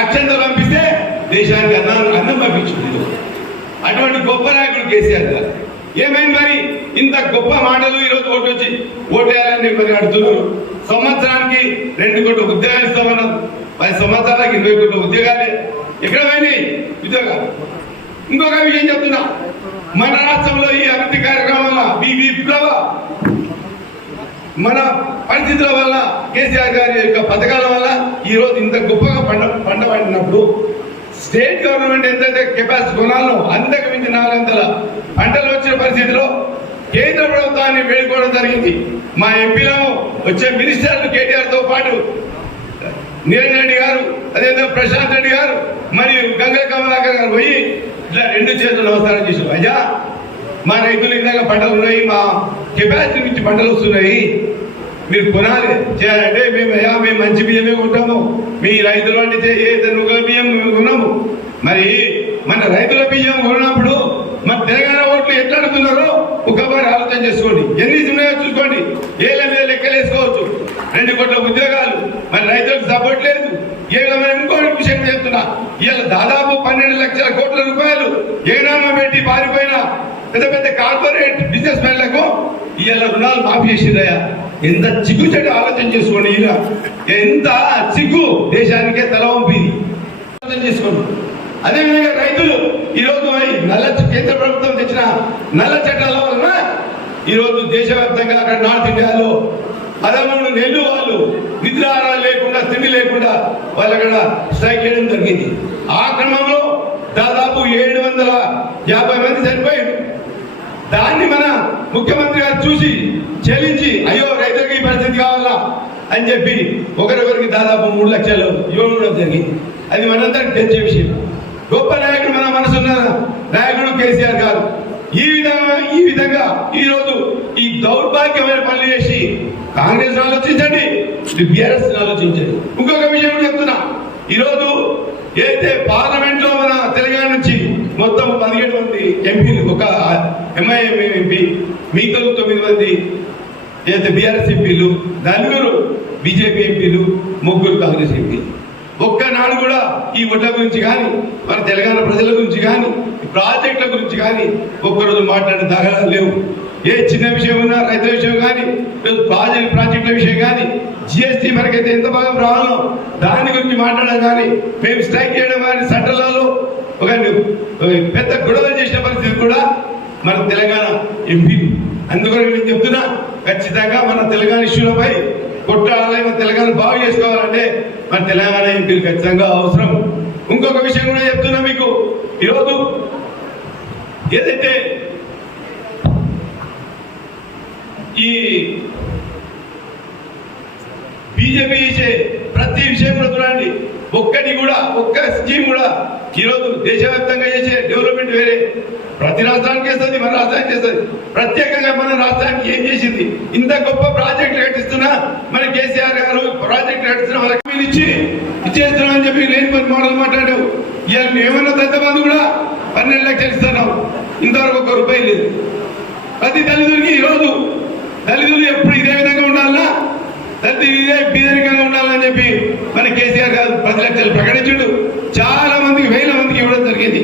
అక్షంతలు పంపిస్తే దేశానికి అన్నం పంపించింది. అటువంటి గొప్ప నాయకుడు కేసీఆర్ గారు. ఏమైంది మరి ఇంత గొప్ప మాటలు ఈరోజు ఓటేయాలని మరి అడుగుతున్నారు. సంవత్సరానికి 2 కోట్ల ఉద్యోగాలు ఇస్తామన్నారు. 10 సంవత్సరాలకు 20 కోట్ల ఉద్యోగాలే ఎక్కడ పోయినాయి ఉద్యోగాలు. ఇంకొక విషయం చెప్తున్నా, మన రాష్ట్రంలో ఈ అభివృద్ధి కార్యక్రమం వల్ల ఈ విప్లవ మన పరిస్థితుల వల్ల కేసీఆర్ గారి యొక్క పథకాల వల్ల ఈ రోజు ఇంత గొప్పగా పంట పండినప్పుడు స్టేట్ గవర్నమెంట్ ఎంతైతే కెపాసిటీ కొనాలో అంతకు మించి 400 పంటలు వచ్చిన పరిస్థితిలో కేంద్ర ప్రభుత్వాన్ని వేడుకోవడం జరిగింది. మా ఎంపీలను వచ్చే మినిస్టర్లు కేటీఆర్ తో పాటు నిరంజన్ రెడ్డి గారు, అదేవిధంగా ప్రశాంత్ రెడ్డి గారు మరియు గంగల కమలాకర్ గారు పోయి ఇట్లా 2 చేతులు నమస్కారం చేశారు. అయ్యా మా రైతులు విధంగా పంటలు ఉన్నాయి, మా కెపాసిటీ నుంచి పంటలు వస్తున్నాయి, మీరు కొనాలి చేయాలంటే మేము మంచి బియ్యమే కొంటాము, మీ రైతులు అంటే నువ్వుల బియ్యం కొన్నాము. మరి మన రైతుల బియ్యం కొన్నప్పుడు మన తెలంగాణ ఓట్లు ఎట్లా అడుగుతున్నారో ఒకసారి ఆలోచన చేసుకోండి. ఎన్ని ఉన్నాయో చూసుకోండి. ఏళ్ళ మీద లెక్కలు వేసుకోవచ్చు. 2 కోట్ల ఉద్యోగాలు, మరి రైతులకు సపోర్ట్ లేదు. ఇంకో విషయం చెప్తున్నా, ఇవాళ దాదాపు 12 లక్షల కోట్ల రూపాయలు ఏనామా పెట్టి పారిపోయిన పెద్ద పెద్ద కార్పొరేట్ బిజినెస్ మెన్లకు ఇవాళ రుణాలు మాఫీ చేసిందయ్యా. ఎంత చిగ్గుచెట్టు ఆలోచన చేసుకోండి. ఇలా ఎంత చిగ్గు దేశానికే తల పంపింది ఆలోచన చేసుకోండి. అదేవిధంగా రైతులు ఈరోజు కేంద్ర ప్రభుత్వం తెచ్చిన నల్ల చట్టాల వలన ఈరోజు దేశవ్యాప్తంగా అక్కడ నార్త్ ఇండియాలో 13 నెలలు వాళ్ళు నిద్రాహారాలు లేకుండా తిండి లేకుండా వాళ్ళు అక్కడ స్ట్రైక్ చేయడం జరిగింది. ఆ క్రమంలో దాదాపు 750 మంది చనిపోయారు. దాన్ని మన ముఖ్యమంత్రి గారు చూసి చెల్లించి అయ్యో రైతులకు ఈ పరిస్థితి కావాలా అని చెప్పి ఒకరికొకరికి దాదాపు 3 లక్షలు ఇవ్వడం జరిగింది. అది మనందరికి తెలిసే విషయం. గొప్ప నాయకుడు మన మనసున్న నాయకుడు కేసీఆర్ గారు ఈ విధంగా ఈరోజు ఈ దౌర్భాగ్యమైన పనులు చేసి కాంగ్రెస్ ఆలోచించండి, బీఆర్ఎస్ ఆలోచించండి. ఇంకొక విషయం కూడా చెప్తున్నా, ఈరోజు ఏదైతే పార్లమెంట్ లో మన తెలంగాణ నుంచి మొత్తం 17 మంది ఎంపీలు, ఒక ఎంఐఎం ఎంపీ, మిగతా 9 మంది ఏదైతే బీఆర్ఎస్ ఎంపీలు, 4 బీజేపీ ఎంపీలు, 3 కాంగ్రెస్ ఎంపీలు. ఒక్కనాడు కూడా ఈ ఓట్ల గురించి కానీ మన తెలంగాణ ప్రజల గురించి కానీ ప్రాజెక్టుల గురించి కానీ ఒక్కరోజు మాట్లాడిన దాఖలాలు లేవు. ఏ చిన్న విషయం ఉన్నా రైతుల విషయం కానీ ప్రాజెక్టుల విషయం కానీ జిఎస్టీ మనకైతే ఎంత బాగా రావాలో దాని గురించి మాట్లాడడం కానీ మేము స్ట్రైక్ చేయడం కానీ సెంట్రల్లో ఒక పెద్ద గొడవ చేసిన పరిస్థితి కూడా మన తెలంగాణ ఎంపీలు. అందుకని నేను చెప్తున్నా, ఖచ్చితంగా మన తెలంగాణ ఇష్యూలపై కొట్టాలి, మన తెలంగాణ బాగు చేసుకోవాలంటే మన తెలంగాణ ఎంపీలు ఖచ్చితంగా అవసరం. ఇంకొక విషయం కూడా చెప్తున్నా మీకు, ఈరోజు ఏదైతే ఈ బీజేపీ చేసే ప్రతి విషయం కూడా చూడండి, ఒక్క స్కీమ్ కూడా ఈరోజు దేశవ్యాప్తంగా చేసే డెవలప్మెంట్ వేరే, ప్రతి రాష్ట్రానికి చేస్తుంది, మన రాష్ట్రానికి చేస్తుంది. ప్రత్యేకంగా మన రాష్ట్రానికి ఏం చేసింది? ఇంత గొప్ప ప్రాజెక్టు కట్టిస్తున్నా మన కేసీఆర్ గారు ప్రాజెక్టు కట్టిస్తున్నా వాళ్ళకి ఇచ్చేస్తున్నాం అని చెప్పి లేని కొన్ని మోడల్ మాట్లాడావు. ఇవాళ ఏమన్నా దత్తబంధు కూడా 12 లక్షలు ఇస్తున్నాం, ఇంతవరకు 1 రూపాయి లేదు. ప్రతి తల్లిదండ్రులకి ఈరోజు తల్లిదండ్రులు ఎప్పుడు ఇదే విధంగా ఉండాలన్నా, తల్లి ఇదే బీదరికంగా ఉండాలని చెప్పి మన కేసీఆర్ గారు 10 లక్షలు ప్రకటించుడు. చాలా మందికి 1000 మందికి ఇవ్వడం జరిగింది.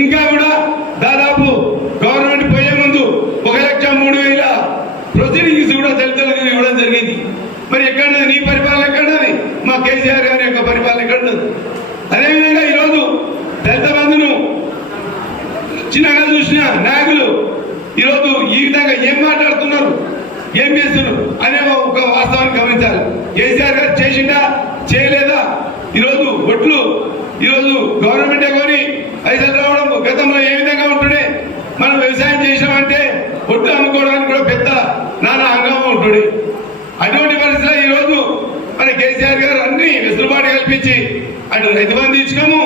ఇంకా కూడా దాదాపు గవర్నమెంట్ పోయే ముందు 1,03,000 ప్రొసీడింగ్స్ కూడా దళితులకు ఇవ్వడం జరిగింది. మరి ఎక్కడన్నది నీ పరిపాలన? ఎక్కడన్నది మా కేసీఆర్ గారి యొక్క పరిపాలన? ఎక్కడున్నది? అదేవిధంగా ఈరోజు దళిత బంధును చిన్నగా చూసిన నాయకులు ఈరోజు ఈ విధంగా ఏం మాట్లాడుతున్నారు, ఏం చేస్తున్నారు అనే ఒక వాస్తవాన్ని గమనించాలి. కేసీఆర్ గారు చేసిందా చేయలేదా? ఈరోజు ఒట్లు ఈరోజు గవర్నమెంటే కొని పైసలు రావడం గతంలో ఏ విధంగా ఉంటుండే, మనం వ్యవసాయం చేసామంటే ఒట్లు అమ్ముకోవడానికి కూడా పెద్ద నానా హంగామా ఉంటుంది. అటువంటి పరిస్థితుల్లో ఈరోజు మన కేసీఆర్ గారు అన్ని వెసులుబాటు కల్పించి అటు రైతు బంధు ఇచ్చుకోము,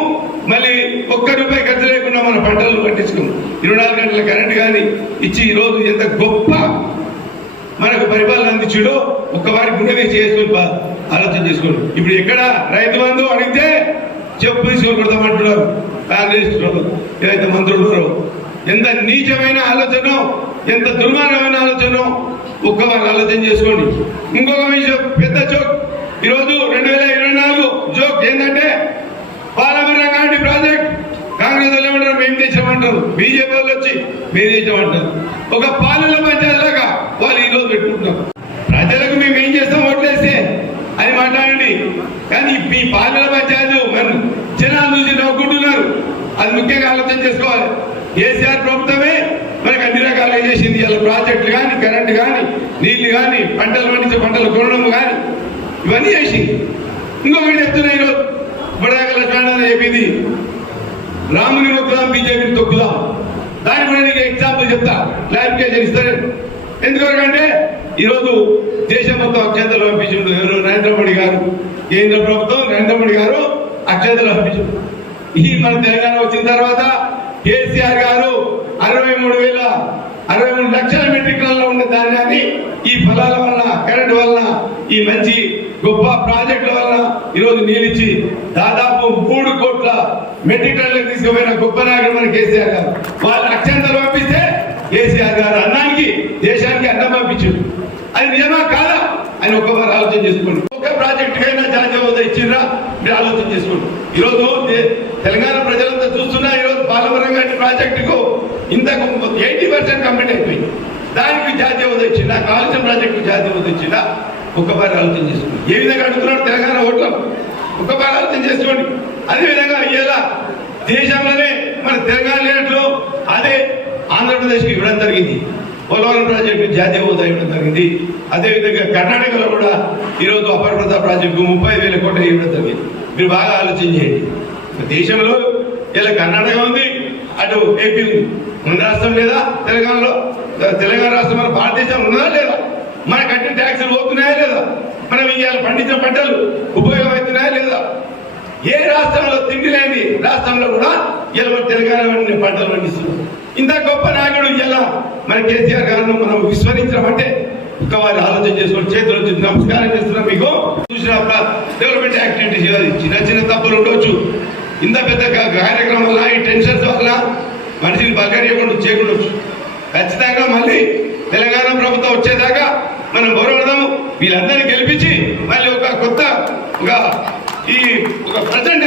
మళ్ళీ 1 రూపాయి ఖర్చు లేకుండా మన పంటలు పట్టించుకోము, 24 గంటల కరెంట్ కానీ ఇచ్చి ఈరోజు ఎంత గొప్ప మనకు పరిపాలన అందించుడో ఒక్కవారి గుండెగా చేసుకుని ఆలోచన చేసుకోండి. ఇప్పుడు ఎక్కడ రైతు బంధు అడిగితే చెప్పు తీసుకొని కొడతామంటున్నారు కాంగ్రెస్ ఏదైతే మంత్రులు ఉన్నారో. ఎంత నీచమైన ఆలోచన, ఎంత దుర్మార్గమైన ఆలోచన ఒక్కవారు ఆలోచన చేసుకోండి. ఇంకొక విషయం, పెద్ద జోక్ ఈరోజు 2024 జోక్ ఏంటంటే తెలంగాణ ప్రాజెక్ట్ కాంగ్రెస్ వాళ్ళు ఏమంటారు మేము తెచ్చామంటారు, బీజేపీ వాళ్ళు వచ్చి మేము తెచ్చామంటారు. ఒక పాలన పంచాయతీలాగా వాళ్ళు ఈరోజు పెట్టుకుంటున్నారు. ప్రజలకు మేము ఏం చేస్తాం ఓట్లేస్తే అని మాట్లాడండి, కానీ మీ పాలన పంచాయతీ మనం జనాలు చూసి నవ్వుకుంటున్నారు. అది ముఖ్యంగా ఆలోచన చేసుకోవాలి. కేసీఆర్ ప్రభుత్వమే మనకు అన్ని రకాలుగా చేసింది. ఇలా ప్రాజెక్టులు కానీ, కరెంటు కానీ, నీళ్లు కానీ, పంటలు పండించే పంటలు కొనడం కానీ ఇవన్నీ చేసింది. ఇంకొకటి చెప్తున్నా, ఈరోజు బుడగల లక్ష్మణ చెప్పింది రాముని మొక్కుదాం బీజేపీని తొక్కుదాం. దాని కూడా నీకు ఎగ్జాంపుల్ చెప్తా, క్లారిఫికేషన్ ఇస్తారు. ఎందుకంటే ఈరోజు దేశం మొత్తం అక్షంతలు పంపించిండు. ఎవరు? నరేంద్ర మోడీ గారు, కేంద్ర ప్రభుత్వం నరేంద్ర మోడీ గారు అక్షంతలు పంపించిండు. ఈ మన తెలంగాణ వచ్చిన తర్వాత కేసీఆర్ గారు 63 లక్షల మెట్రిక్ టన్నుల ఉన్న ధాన్యాన్ని ఈ ఫలాల వల్ల, కరెంట్ వల్ల, ఈ మంచి గొప్ప ప్రాజెక్టుల వల్ల ఈరోజు నీళ్ళిచ్చి దాదాపు 3 కోట్ల మెట్రిక్ టన్నులకు తీసుకుపోయిన గొప్ప నాయకుడు మన కేసీఆర్ గారు. వాళ్ళు అక్షంతలు పంపిస్తే కేసీఆర్ గారు అన్నానికి, దేశానికి అన్నం పంపించారు. అది నిజమా కాదా అని ఒక్కసారి ఆలోచన చేసుకోండి. ఒక ప్రాజెక్టుకైనా జాతీయ హోదా ఇచ్చిండ్రా మీరు ఆలోచన చేసుకోండి. ఈరోజు తెలంగాణ ప్రజలంతా చూస్తున్నా, ఈరోజు పాలవరంగట్టి ప్రాజెక్టుకు ఇంతకు 80% కంప్లీట్ అయిపోయింది. దానికి జాతీయ హోదా ఇచ్చిందా? కాళేశ్వరం ప్రాజెక్టు జాతీయ హోదా ఇచ్చిందా? ఒక్కసారి ఆలోచన చేసుకోండి. ఏ విధంగా అడుగుతున్నాడు తెలంగాణ ఓట్లు? ఒక్కసారి ఆలోచన చేసుకోండి. అదేవిధంగా ఇలా దేశంలోనే మన తెలంగాణ లేనట్లు అదే ఆంధ్రప్రదేశ్కి ఇవ్వడం జరిగింది. పోలవరం ప్రాజెక్టు జాతీయ హోదా ఇవ్వడం జరిగింది. అదేవిధంగా కర్ణాటకలో కూడా ఈరోజు అపరప్రద ప్రాజెక్టు 35,000 కోట్లు ఇవ్వడం జరిగింది. మీరు బాగా ఆలోచన చేయండి. దేశంలో ఇలా కర్ణాటక ఉంది, అటు ఏపీ ఉంది. మన రాష్ట్రం లేదా? తెలంగాణలో తెలంగాణ రాష్ట్రం మన భారతదేశం ఉన్నదా లేదా? మన కట్టిన ట్యాక్సులు పోతున్నాయా లేదా? మనం ఇవాళ పండించిన పంటలు ఉపయోగమవుతున్నాయా లేదా? ఏ రాష్ట్రంలో తిండి లేని రాష్ట్రంలో కూడా ఇలా తెలంగాణ పంటలు పండిస్తున్నాం. ఇంత గొప్ప నాయకుడు ఇలా మన కేసీఆర్ గారిని మనం విస్మరించడం అంటే ఒక వారి ఆలోచన చేసుకొని చేతులు నమస్కారం చేస్తున్నాం. మీకు చూసిన డెవలప్మెంట్ యాక్టివిటీస్ చిన్న చిన్న తప్పులు ఉండవచ్చు. ఇంత పెద్ద కార్యక్రమం వల్ల, ఈ టెన్షన్స్ వల్ల మనిషిని బలకరియకుండా చేయకుండొచ్చు. ఖచ్చితంగా మళ్ళీ తెలంగాణ ప్రభుత్వం వచ్చేదాకా మనం గౌరవడదాము. వీళ్ళందరినీ గెలిపించి మళ్ళీ ఒక కొత్త ఒక ప్రచండ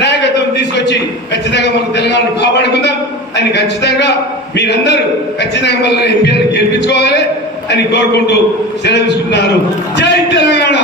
నాయకత్వం తీసుకొచ్చి ఖచ్చితంగా మనం తెలంగాణను కాపాడుకుందాం అని ఖచ్చితంగా మీరందరూ ఖచ్చితంగా మళ్ళీ ఎంపీలను గెలిపించుకోవాలి అని కోరుకుంటూ సెలవు తీసుకుంటున్నారు. జై తెలంగాణ.